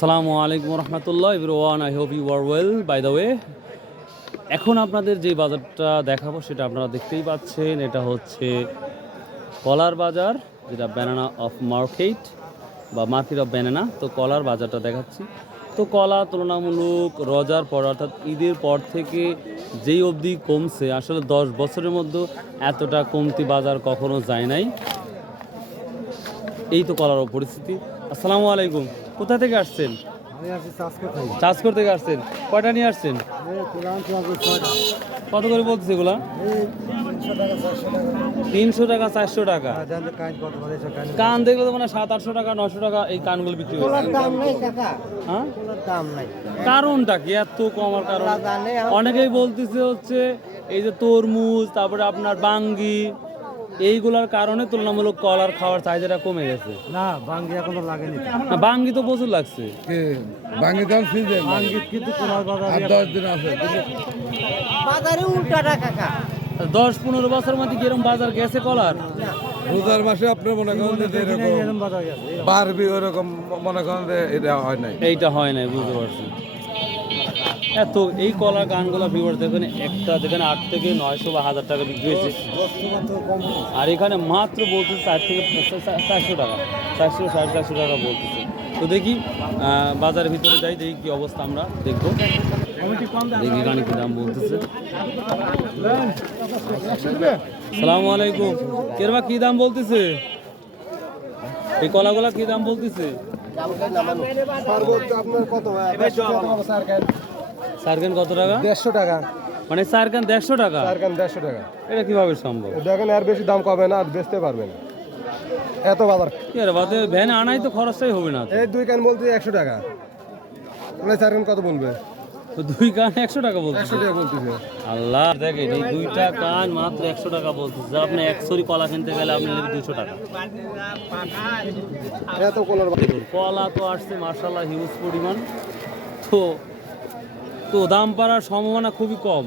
আসসালামু আলাইকুম রহমতুল্লাহ everyone, I hope you are well. By the way, এখন আপনাদের যে বাজারটা দেখাবো সেটা আপনারা দেখতেই পাচ্ছেন। এটা হচ্ছে কলার বাজার, যেটা ব্যানানা অফ মার্কেট বা মার্কেট অফ ব্যানানা। তো কলার বাজারটা দেখাচ্ছি। তো কলা তুলনামূলক রোজার পর অর্থাৎ ঈদের পর থেকে যেই অবধি কমছে, আসলে 10 বছরের মধ্যে এতটা কমতি বাজার কখনো যায় নাই। এই তো কলার পরিস্থিতি। আসসালামু আলাইকুম, কোথা থেকে আসছেন? চাষকর থেকে আসছেন। কয়টা নিয়ে আসছেন? কত করে বলতেছে এগুলা? 300 টাকা 400 টাকা। কান দেখলে তো মানে 700-800 টাকা 900 টাকা এই কানগুলো বিক্রি হচ্ছে। হ্যাঁ, কারণটা কি এত কমার কারণ? অনেকেই বলতেছে হচ্ছে এই যে তরমুজ, তারপরে আপনার বাঙ্গি, এইগুলার কারণে তুলনামূলক কলার খাওয়ার চাহিদাটা কমে গেছে। না, বাঙ্গি এখনো লাগেনি। না, বাঙ্গি তো প্রচুর লাগছে। বাঙ্গি দাম সিজন, বাঙ্গি কিন্তু কলার বাজারে 10 দিন আছে। বাজারে উল্টাটা কাকা। 10-15 বছর মধ্যে কিরকম বাজার গেছে কলার? রোজার মাসে আপনি মনে করেন যে এরকম বাড়বি, ওরকম মনে করেন যে এটা হয় নাই। এইটা হয় নাই, বুঝতে পারছি। এত এই কলার গানগুলো ভিউয়ার দেখেন, একটা যেখানে 8 থেকে 900 বা 1000 টাকা বিক্রি হয়েছে, আর এখানে মাত্র বলতেছে 4 থেকে 400 টাকা, 400 450 টাকা বলতেছে। তো দেখি বাজারের ভিতরে যাই, দেখি কি অবস্থা আমরা দেখবো। দেখি গানে কি দাম বলতেছে। সালামু আলাইকুম, কেরবা কি দাম বলতেছে? এই কলাগুলা কি দাম বলতেছে? সারকেন কত টাকা? 150 টাকা। মানে সারকেন 150 টাকা? সারকান 150 টাকা। এটা কিভাবে সম্ভব? দেখেন আর বেশি দাম কমে না, আর বেচতে পারবে না এত বাজার। কি রে বাদে ভ্যানে আনাই তো খরচটাই হবে না তো। এই দুই কান বলতে 100 টাকা, মানে চারকান কত বলবে? তো দুই কান 100 টাকা বলতেছে। 100 টাকা বলতেছে। আল্লাহ, দেখেন এই দুইটা কান মাত্র 100 টাকা বলতেছে। যা আপনি 1 সরি কলা কিনতে গেলে আপনি নেবেন 200 টাকা। এত কলার দেখুন কলা তো আসছে মাশাআল্লাহ হিউজ পরিমাণ। তো তো দাম বাড়ার সম্ভাবনা খুবই কম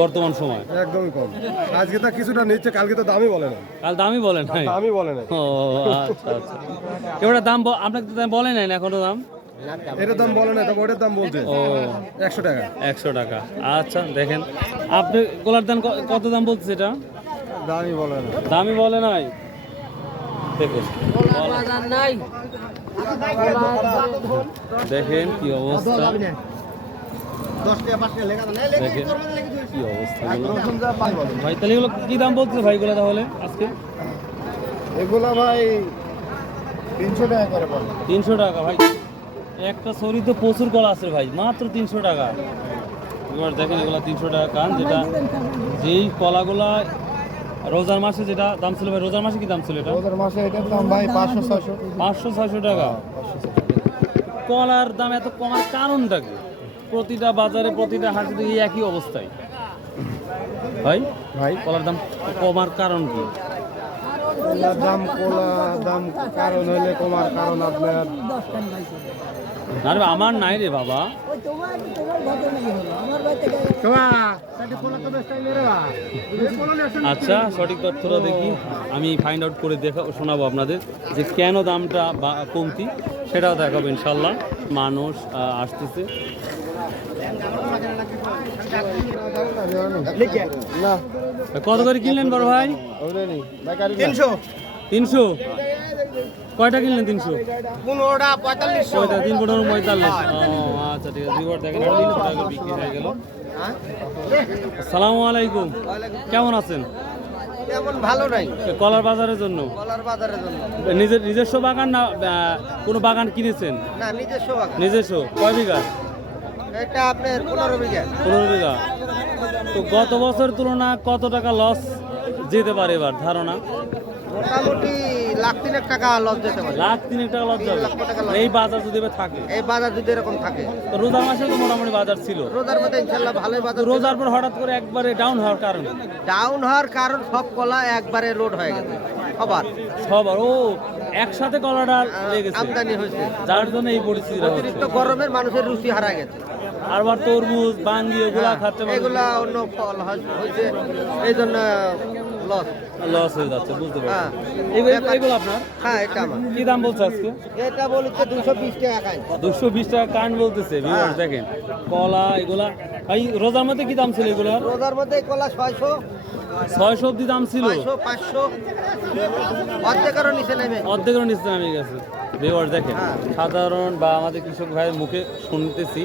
বর্তমান সময়। একদমই কম। আজকে তো কিছুটা নিচ্ছে, কালকে তো দামই বলে না। কাল দামই বলেন নাই? দামই বলে না। ও আচ্ছা আচ্ছা, এবারে দাম আপনাকে তো দাম বলে নাই না এখনো? দাম এটার দাম বলে না, তবে ওটার দাম বলছে ও 100 টাকা। 100 টাকা। আচ্ছা দেখেন, আপনি কলার দাম কত দাম বলতেছে? এটা দামই বলে না। দামই বলে নাই। দেখুন দেখেন কি অবস্থা, দেখেন কি অবস্থা ভাই। তাহলে এগুলো কি দাম বলতেছে ভাই এগুলো তাহলে আজকে? এগুলা ভাই 300 টাকা করে পড়ে। 300 টাকা ভাই। একটা সরি তো প্রচুর কলা আছে ভাই, মাত্র 300 টাকা। এবার দেখেন এগুলো 300 টাকা কান, যেটা যেই কলাগুলা রোজার মাসে যেটা দাম ছিল ভাই। রোজার মাসে কি দাম ছিল এটা? রোজার মাসে এটার দাম ভাই 500-600। 500-600 টাকা। কলার দাম এত কমার কারণটা কি? প্রতিটা বাজারে প্রতিটা হাটে এই একই অবস্থায় ভাই। কলার দাম কমার কারণ কি? কলার দাম কারণ হইলে কমার কারণ আপনার আরে আমার নাই রে বাবা। আচ্ছা, সঠিক তথ্যটা দেখি, আমি ফাইন্ড আউট করে শোনাবো আপনাদের যে কেন দামটা কমতি, সেটাও দেখাবো ইনশাল্লাহ। মানুষ আসতেছে। না। কত করে কিনলেন বড় ভাই? 300। কয়টা কিনলেন? 300 15টা 4500। 3-15-45। ও আচ্ছা ঠিক আছে। রিওয়ার্ড দেখেন 300 টাকা বিক্রি হয়ে গেল। আসসালামু আলাইকুম, কেমন আছেন? তেমন ভালো নাই কলার বাজারের জন্য? কলার বাজারের জন্য নিজস্ব বাগান না কোনো বাগান কিনেছেন? না, নিজস্ব বাগান। নিজস্ব। কয় বিঘা? এটা আপনার 15 বিঘা। 15 বিঘা। তো গত বছর তুলনা কত টাকা লস যেতে পারে এবার ধারণা? মোটামুটি লাখ 3 টাকা লস যেতে পারে। লাখ 3 টাকা লস যাবে 3 লাখ টাকা loss। এই বাজার যদি এবার থাকে? এই বাজার যদি এরকম থাকে। তো রোজার মাসে তো মোটামুটি বাজার ছিল। রোজার মধ্যে ইনশাআল্লাহ ভালোই তো বাজার। রোজার পর হঠাৎ করে একবারে ডাউন হওয়ার কারণে? ডাউন হওয়ার কারণ সব কলা একবারে লোড হয়ে গেছে সবার। ও একসাথে কলাটা লেগেছে, আমদানি হয়েছে, যার জন্য এই পরিস্থিতি অতিরিক্ত গরমের মানুষের রুচি হারা গেছে। আরবার তরমুজ বাঙ্গি এগুলা খাচ্ছে এগুলা অন্য ফল হয়েছে, এই জন্য লস। লস হয়ে যাচ্ছে, বুঝতে হ্যাঁ। পারছি। এগুলো আপনার হ্যাঁ, এটা আমার। কি দাম বলছে আজকে? এটা বলছে 220 টাকা খাই। 220 টাকা কান বলতেছে। ভিউয়ার্স দেখেন কলা এগুলা ভাই রোজার মধ্যে কি দাম ছিল এগুলার? রোজার মধ্যে এই কলা 600, 600 অব্দি দাম ছিল, 600, 500 অর্ধেকেরও নিচে নেমে। অর্ধেকের নিচে নামে গেছে। ভিউয়ার্স দেখেন হ্যাঁ। সাধারণ বা আমাদের কৃষক ভাইয়ের মুখে শুনতেছি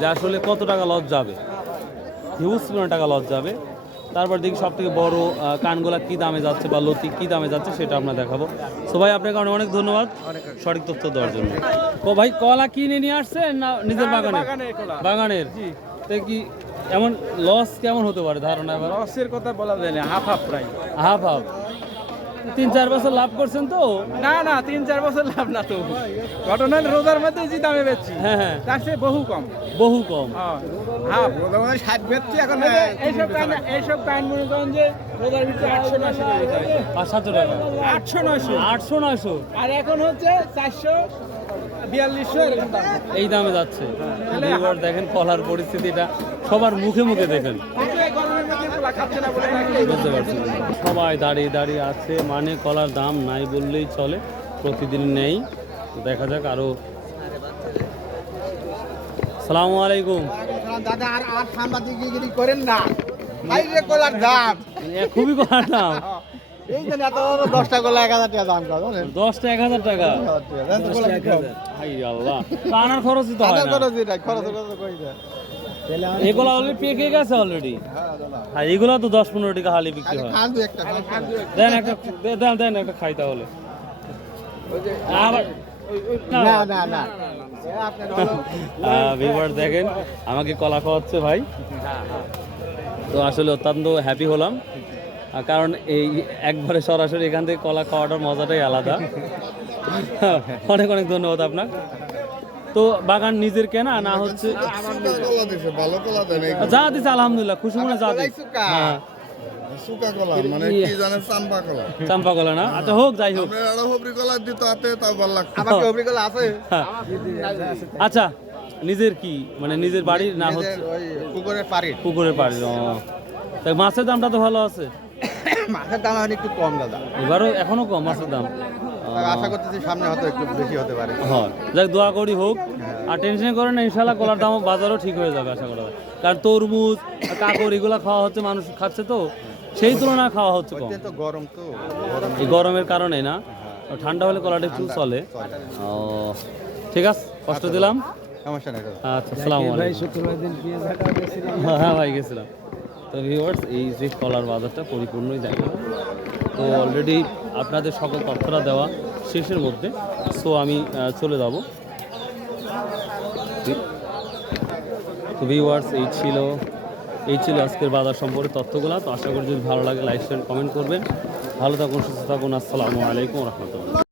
যে আসলে কত টাকা লস যাবে, হিউজ পরিমাণ টাকা লস যাবে। তারপর দেখি সব থেকে বড় কানগুলা কি দামে যাচ্ছে বা লতি কি দামে যাচ্ছে সেটা আমরা দেখাবো। সো ভাই আপনাকে অনেক অনেক ধন্যবাদ সঠিক তথ্য দেওয়ার জন্য। ও ভাই কলা কিনে নিয়ে আসছেন না নিজের বাগানে? বাগানের। তো কি এমন লস কেমন হতে পারে ধারণা? এবার লসের কথা বলা যায় না, হাফ হাফ প্রায়। Half half. 3-4 বছর লাভ করছেন তো? না না, 3-4 বছর লাভ না তো। ঘটনা রোজার মধ্যে যে দামে বেচছি হ্যাঁ হ্যাঁ, তার চেয়ে বহু কম। বহু কম। হাফ রোজার মধ্যে 60 বেচছি এখন। এইসব কাইন মনে করেন যে রোজার ভিতরে 800-900 টাকা বেচা হয়। 500 টাকা, 800-900, 800-900 আর এখন হচ্ছে 400-4200 এরকম দাম। এই দামে যাচ্ছে। এবার দেখেন কলার পরিস্থিতিটা সবার মুখে মুখে দেখেন, কিন্তু এই গরমের মধ্যে কলা খাচ্ছে না বলে নাকি বুঝতে পারছি। সবাই দাঁড়িয়ে দাঁড়িয়ে আছে, মানে কলার দাম নাই বললেই চলে, প্রতিদিন নেই। তো দেখা যাক আরো। সালামু আলাইকুম। দাদা আর সাংবাদিকগিরি করেন না। বাইরে কলার দাম। খুবই কলার দাম, এই জন্য এত 10টা কলা 1000 টাকা দাম করে জানেন? 10টা 1000 টাকা। হাই আল্লাহ, তা আনার খরচই তো হয় না। খরচের কথা কই যায়। এগুলো অলরেডি পেকে গেছে অলরেডি। আর এগুলো তো 10-15 টাকা হালি বিক্রি হয়। খান দু একটা খান। দেন একটা, দেন একটা খাই তাহলে। আবার না না না। আপনার হলো ভিউয়ার দেখেন আমাকে কলা খাওয়াচ্ছে ভাই। তো আসলে অত্যন্ত হ্যাপি হলাম, কারণ এই একবারে সরাসরি এখান থেকে কলা খাওয়াটার মজাটাই আলাদা। অনেক অনেক ধন্যবাদ আপনার। তো বাগান নিজের কেনা না হচ্ছে? কলা দিছে, ভালো কলা দেন। যা দিচ্ছে আলহামদুলিল্লাহ, খুশি মনে যা দিচ্ছে। হ্যাঁ, সুকা কলা মানে কি জানেন, চাম্পা কলা। চাম্পা কলা না? আচ্ছা হোক, যাই হোক। আমরা আরো হবরি কলা দিত হাতে, তাও ভালো লাগতো। আমার কি অভিজ্ঞতা আছে? হ্যাঁ। আচ্ছা নিজের কি মানে নিজের বাড়ির না হচ্ছে ওই পুকুরের পাড়ি। পুকুরের পাড়ি? তাই মাছের দামটা তো ভালো আছে। মাছের দাম এখন একটু কম দাদা। এবারও এখনো কম মাছের দাম। আশা করতেছি সামনে হয়তো একটু বেশি হতে পারে। হয়, যাক দোয়া করি হোক। আর টেনশন করেন না, ইনশাল্লাহ কলার দামও বাজারও ঠিক হয়ে যাবে আশা করা যায়। কারণ তরমুজ কাকড় এগুলো খাওয়া হচ্ছে, মানুষ খাচ্ছে, তো সেই তুলনায় খাওয়া হচ্ছে কম। তো গরম তো এই গরমের কারণে না, ঠান্ডা হলে কলাটা একটু চলে। ও ঠিক আছে, কষ্ট দিলাম। সমস্যা নেই দাদা। আচ্ছা, আসসালামু আলাইকুম। হ্যাঁ ভাই গেছিলাম। তো ভিউয়ার্স এই যে কলার বাজারটা পরিপূর্ণই দেখা, তো অলরেডি আপনাদের সকল তথ্যটা দেওয়া শেষের মধ্যে। সো আমি চলে যাব। তো ভিউয়ার্স এই ছিল আজকের বাজার সম্পর্কে তথ্যগুলো। তো আশা করি যদি ভালো লাগে লাইক শেয়ার কমেন্ট করবেন। ভালো থাকুন, সুস্থ থাকুন। আসসালামু আলাইকুম রহমতুল্লাহ।